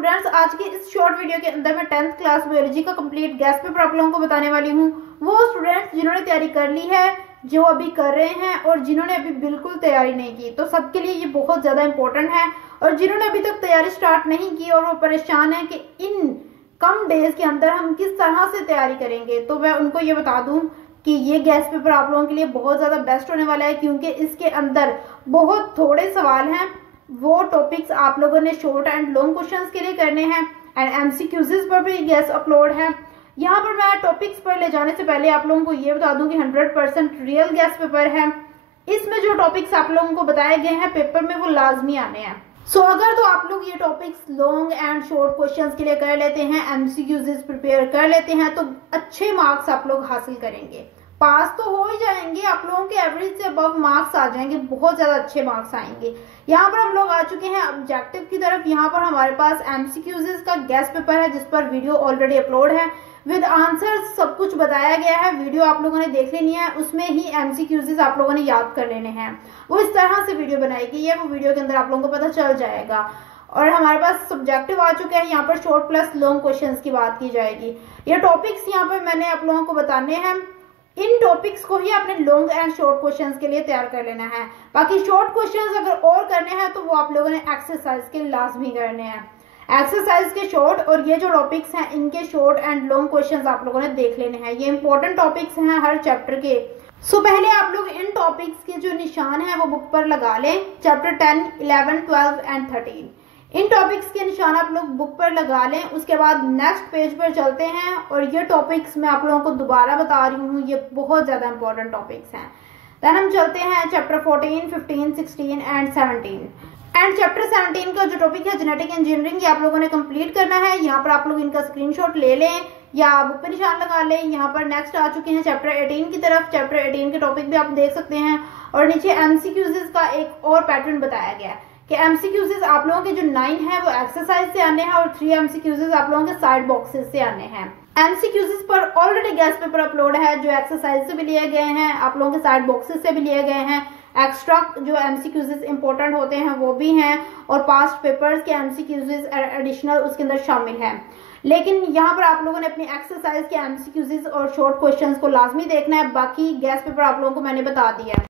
Students, आज के इस शॉर्ट वीडियो के अंदर मैं 10th क्लास बायोलॉजी का कंप्लीट गैस पेपर आप लोगों को बताने वाली हूँ। वो स्टूडेंट्स जिन्होंने तैयारी कर ली है, जो अभी कर रहे हैं और जिन्होंने अभी बिल्कुल तैयारी नहीं की, तो सबके लिए ये बहुत ज़्यादा इंपॉर्टेंट है। और जिन्होंने अभी तक तैयारी स्टार्ट नहीं की और वो परेशान है कि इन कम डेज के अंदर हम किस तरह से तैयारी करेंगे, तो मैं उनको ये बता दूं कि ये गैस पेपर आप लोगों के लिए बहुत ज़्यादा बेस्ट होने वाला है, क्योंकि इसके अंदर बहुत थोड़े सवाल हैं। वो टॉपिक्स आप लोगों ने शॉर्ट एंड लॉन्ग क्वेश्चंस के लिए करने हैं एंड एमसीक्यूज़ पर भी गैस अपलोड है। यहाँ पर मैं टॉपिक्स पर ले जाने से पहले आप लोगों को ये बता दूं कि 100% रियल गैस पेपर है। इसमें जो टॉपिक्स आप लोगों को बताए गए हैं पेपर में, वो लाजमी आने हैं। सो अगर तो आप लोग ये topics long and short questions के लिए कर लेते हैं, एमसीक्यूज़ प्रिपेयर कर लेते हैं, तो अच्छे मार्क्स आप लोग हासिल करेंगे। पास तो हो ही जाएंगे, आप लोगों के एवरेज से अबव मार्क्स आ जाएंगे, बहुत ज्यादा अच्छे मार्क्स आएंगे। यहाँ पर हम लोग आ चुके हैं ऑब्जेक्टिव की तरफ। यहाँ पर हमारे पास एमसीक्यूज़ का गैस पेपर है, जिस पर वीडियो ऑलरेडी अपलोड है विद आंसर्स, सब कुछ बताया गया है। वीडियो आप लोगों ने देख लेनी है, उसमें ही एमसीक्यूज़ आप लोगों ने याद कर लेने हैं। वो इस तरह से वीडियो बनाई गई है, वो वीडियो के अंदर आप लोगों को पता चल जाएगा। और हमारे पास सब्जेक्टिव आ चुके हैं, यहाँ पर शॉर्ट प्लस लॉन्ग क्वेश्चंस की बात की जाएगी। ये टॉपिक्स यहाँ पर मैंने आप लोगों को बताने हैं। इन टॉपिक्स को ही आपने लॉन्ग एंड शॉर्ट क्वेश्चंस के लिए तैयार कर लेना है। बाकी शॉर्ट क्वेश्चंस अगर और करने हैं तो वो आप लोगों ने एक्सरसाइज के लाजमी करने हैं। एक्सरसाइज के शॉर्ट और ये जो टॉपिक्स हैं, इनके शॉर्ट एंड लॉन्ग क्वेश्चंस आप लोगों ने देख लेने हैं। ये इंपॉर्टेंट टॉपिक्स हैं हर चैप्टर के। सो पहले आप लोग इन टॉपिक्स के जो निशान है वो बुक पर लगा लें। चैप्टर 10, 11, 12 एंड 13, इन टॉपिक्स के निशान आप लोग बुक पर लगा लें। उसके बाद नेक्स्ट पेज पर चलते हैं और ये टॉपिक्स मैं आप लोगों को दोबारा बता रही हूँ, ये बहुत ज़्यादा इंपॉर्टेंट टॉपिक्स हैं। देन हम चलते हैं चैप्टर 14, 15, 16 एंड 17। एंड चैप्टर 17 का जो टॉपिक है जेनेटिक इंजीनियरिंग, ये आप लोगों ने कंप्लीट करना है। यहाँ पर आप लोग इनका स्क्रीनशॉट ले लें या बुक पे निशान लगा लें। यहाँ पर नेक्स्ट आ चुके हैं चैप्टर 18 की तरफ। चैप्टर 18 के टॉपिक भी आप देख सकते हैं। और नीचे एमसीक्यूज़ का एक और पैटर्न बताया गया है कि एमसीक्यूज़ आप लोगों के जो 9 है वो एक्सरसाइज से आने हैं और 3 एमसीक्यूज़ आप लोगों के साइड बॉक्सेस से आने हैं। एमसीक्यूज़ पर ऑलरेडी गैस पेपर अपलोड है, जो एक्सरसाइज से भी लिए गए हैं, आप लोगों के साइड बॉक्सेस से भी लिए गए हैं। एक्स्ट्रा जो एमसीक्यूज़ इंपॉर्टेंट होते हैं वो भी हैं, और पास्ट पेपर्स के एमसीक्यूज़ एडिशनल उसके अंदर शामिल है। लेकिन यहाँ पर आप लोगों ने अपनी एक्सरसाइज के एमसीक्यूज़ और शॉर्ट क्वेश्चंस को लाजमी देखना है। बाकी गैस पेपर आप लोगों को मैंने बता दिया है।